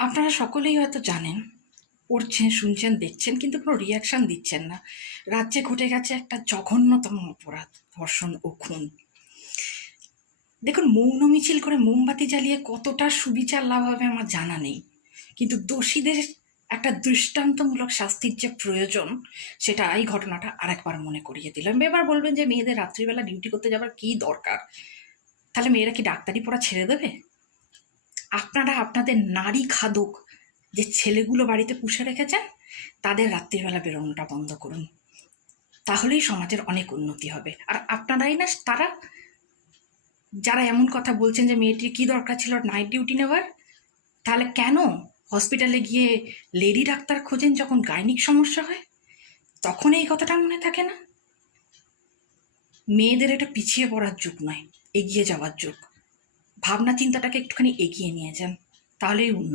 আপনারা সকলেই হয়তো জানেন, পড়ছেন, শুনছেন, দেখছেন, কিন্তু কোনো রিয়াকশন দিচ্ছেন না। রাজ্যে ঘটে গেছে একটা জঘন্যতম অপরাধ, ধর্ষণ ও খুন। দেখুন, মৌন মিছিল করে মোমবাতি জ্বালিয়ে কতটা সুবিচার লাভ হবে আমার জানা নেই, কিন্তু দোষীদের একটা দৃষ্টান্তমূলক শাস্তির যে প্রয়োজন, সেটা এই ঘটনাটা আরেকবার মনে করিয়ে দিলাম। এবার বলবেন যে মেয়েদের রাত্রিবেলা ডিউটি করতে যাবার কি দরকার? তাহলে মেয়েরা কি ডাক্তারি পড়া ছেড়ে দেবে? আপনারা আপনাদের নারী খাদক যে ছেলেগুলো বাড়িতে পুষে রেখেছেন, তাদের রাত্রিবেলা বেরোনোটা বন্ধ করুন। তাহলেই সমাজের অনেক উন্নতি হবে। আর আপনারাই না তারা, যারা এমন কথা বলছেন যে মেয়েটির কি দরকার ছিল নাইট ডিউটি নেওয়ার। তাহলে কেন হসপিটালে গিয়ে লেডি ডাক্তার খোঁজেন যখন গাইনিক সমস্যা হয়? তখন এই কথাটা মনে থাকে না? মেয়েদের এটা পিছিয়ে পড়ার যুগ নয়, এগিয়ে যাওয়ার যুগ। ভাবনা চিন্তাটাকে একটুখানি এগিয়ে নিয়ে যান, তাহলেই উন্নতি।